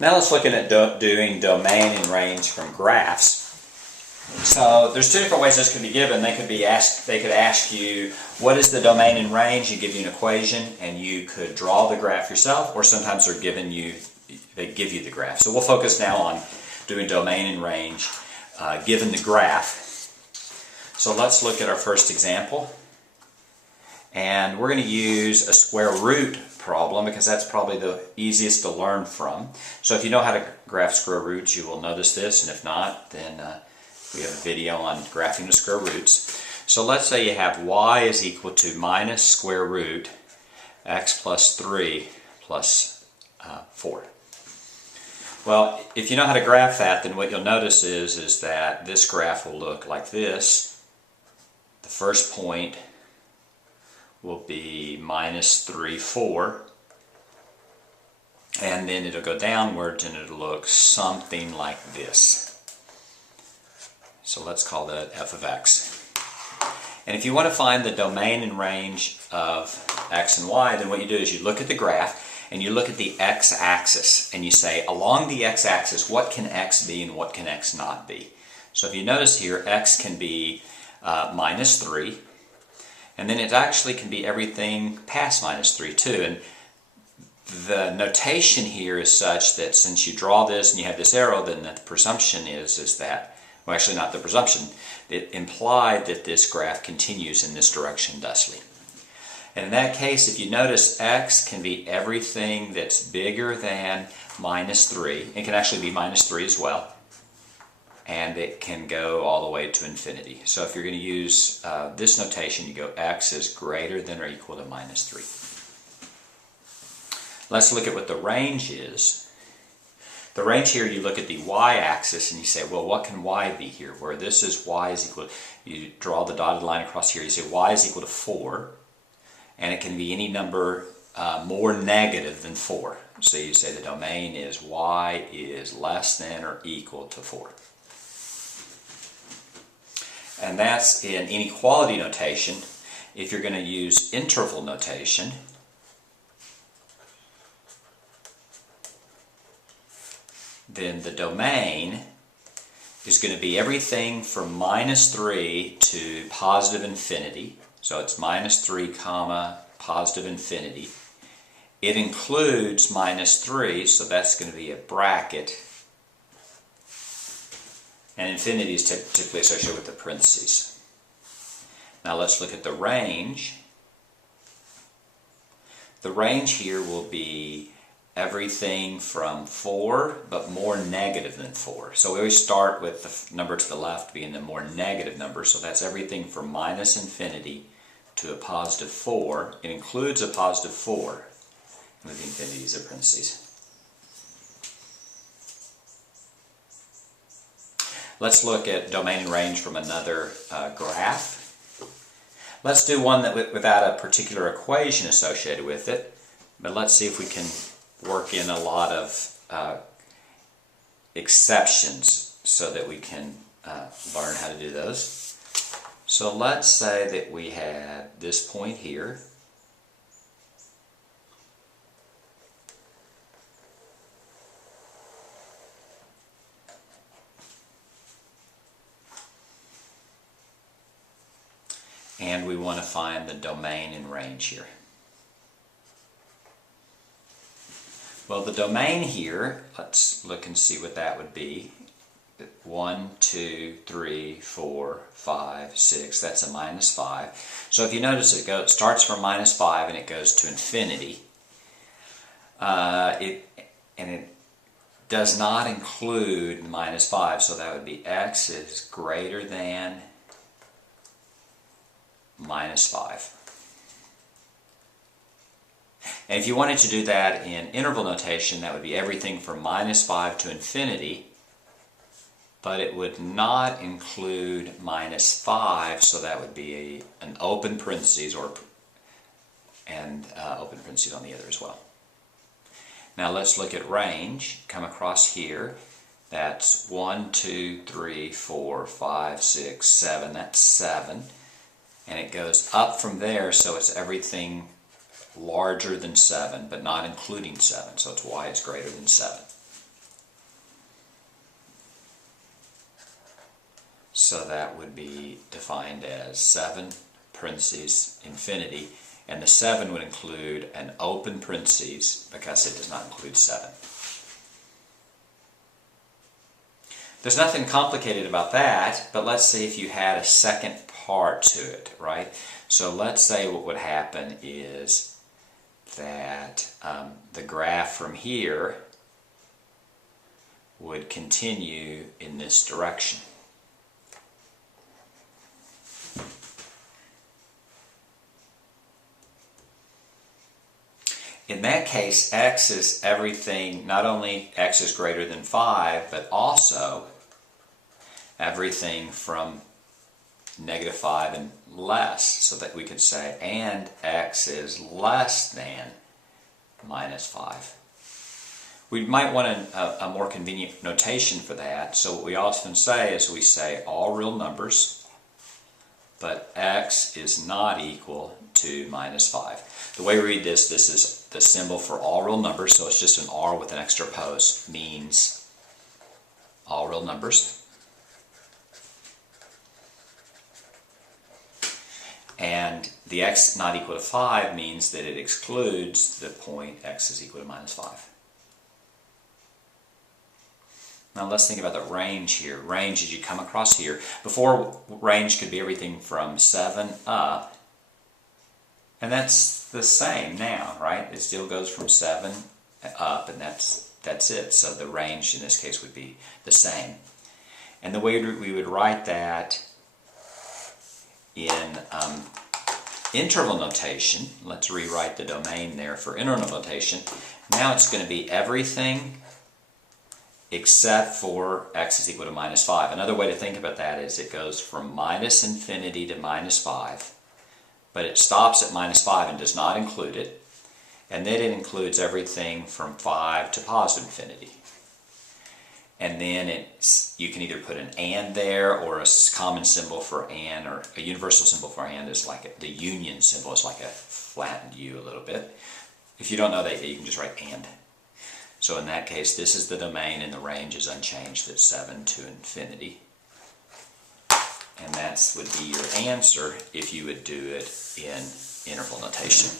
Now let's look at doing domain and range from graphs. So there's two different ways this could be given. They could ask you, what is the domain and range, and give you an equation, and you could draw the graph yourself, or sometimes they give you the graph. So we'll focus now on doing domain and range given the graph. So let's look at our first example. And we're going to use a square root problem because that's probably the easiest to learn from. So if you know how to graph square roots, you will notice this, and if not, then we have a video on graphing the square roots. So let's say you have y is equal to minus square root x plus 3 plus 4. Well, if you know how to graph that, then what you'll notice is that this graph will look like this. The first point will be minus 3, 4. And then it'll go downwards and it'll look something like this. So let's call that f of x. And if you want to find the domain and range of x and y, then what you do is you look at the graph and you look at the x-axis and you say, along the x-axis, what can x be and what can x not be? So if you notice here, x can be minus 3, and then it actually can be everything past minus 3 too. And the notation here is such that since you draw this and you have this arrow, then the presumption is that, well, actually not the presumption, it implied that this graph continues in this direction thusly. And in that case, if you notice, x can be everything that's bigger than minus 3. It can actually be minus 3 as well. And it can go all the way to infinity. So if you're going to use this notation, you go x is greater than or equal to minus 3. Let's look at what the range is. The range here, you look at the y-axis and you say, well, what can y be here? Where this is y is equal, you draw the dotted line across here, you say y is equal to 4. And it can be any number more negative than 4. So you say the domain is y is less than or equal to 4. And that's in inequality notation. If you're going to use interval notation, then the domain is going to be everything from minus 3 to positive infinity. So it's minus 3 comma positive infinity. It includes minus 3, so that's going to be a bracket. And infinity is typically associated with the parentheses. Now let's look at the range. The range here will be everything from 4, but more negative than 4. So we always start with the number to the left being the more negative number, so that's everything from minus infinity to a positive 4. It includes a positive 4 with the infinities of parentheses. Let's look at domain and range from another graph. Let's do one that without a particular equation associated with it, but let's see if we can work in a lot of exceptions so that we can learn how to do those. So let's say that we had this point here. And we want to find the domain and range here. Well, the domain here, let's look and see what that would be. 1, 2, 3, 4, 5, 6, that's a minus 5. So if you notice, it starts from minus 5 and it goes to infinity. It does not include minus 5, so that would be x is greater than minus 5. And if you wanted to do that in interval notation, that would be everything from minus 5 to infinity, but it would not include minus 5, so that would be an open parentheses and open parentheses on the other as well. Now let's look at range. Come across here. That's 1, 2, 3, 4, 5, 6, 7. That's 7. And it goes up from there, so it's everything larger than 7, but not including 7. So it's y is greater than 7. So that would be defined as 7 parentheses infinity, and the 7 would include an open parentheses because it does not include 7. There's nothing complicated about that, but let's see if you had a second part to it, right? So let's say what would happen is that the graph from here would continue in this direction. In that case, x is everything, not only x is greater than 5, but also everything from -5 and less, so that we could say, and x is less than -5. We might want a more convenient notation for that, so what we often say is we say all real numbers, but x is not equal to -5. The way we read this is the symbol for all real numbers, so it's just an R with an extra post, means all real numbers. And the x not equal to 5 means that it excludes the point x is equal to -5. Now let's think about the range here. Range as you come across here. Before, range could be everything from 7 up, and that's the same now, right? It still goes from 7 up, and that's it. So the range in this case would be the same. And the way we would write that in interval notation, let's rewrite the domain there for interval notation. Now it's going to be everything except for x is equal to -5. Another way to think about that is it goes from -infinity to -5, but it stops at -5 and does not include it, and then it includes everything from 5 to positive infinity. And then you can either put an and there, or a common symbol for and, or a universal symbol for and is like the union symbol is like a flattened U a little bit. If you don't know that, you can just write and. So in that case, this is the domain and the range is unchanged at 7 to infinity. And that would be your answer if you would do it in interval notation.